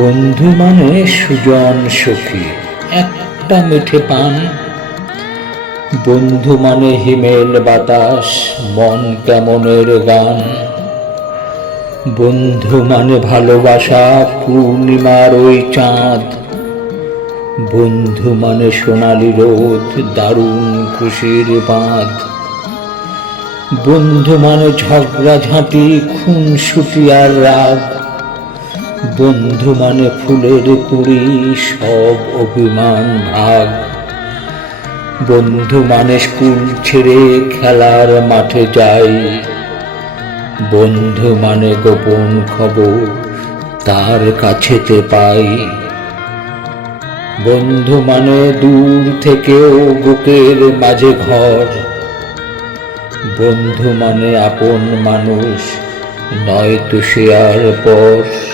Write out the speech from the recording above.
বন্ধু মানে সুজন সখী, একটা মিঠে পান। বন্ধু মানে হিমেল বাতাস, মন কেমনের গান। বন্ধু মানে ভালোবাসা, পূর্ণিমার ওই চাঁদ। বন্ধু মানে সোনালি রোদ, দারুণ খুশির বাঁধ। বন্ধু মানে ঝগড়াঝাঁটি খুন আর রাগ। বন্ধু মানে ফুলের কুড়ি সব অভিমান ভাগ। বন্ধু মানে স্কুল ছেড়ে খেলার মাঠে যাই। বন্ধু মানে গোপন খবর, তার কাছেতে পাই। বন্ধু মানে দূর থেকেও বুকের মাঝে ঘর। বন্ধু মানে আপন মানুষ নয় তো আর পর।